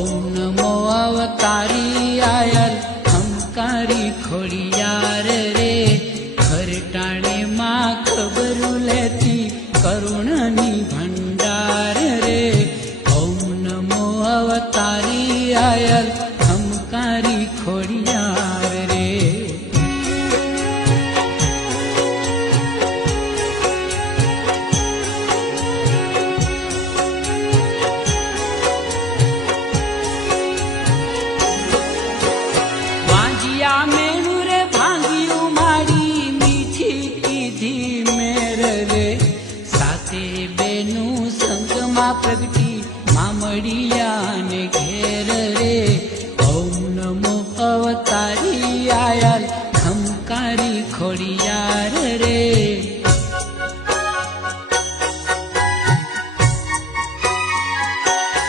ओम नमो अवतारी आयल हमकारी खोड़ियार रे खरटाणे मां खबरू लेती करुणनी भंडार रे ओम नमो अवतारी आयल हमकारी खोड़ियार रे। प्रगटी मामड़िया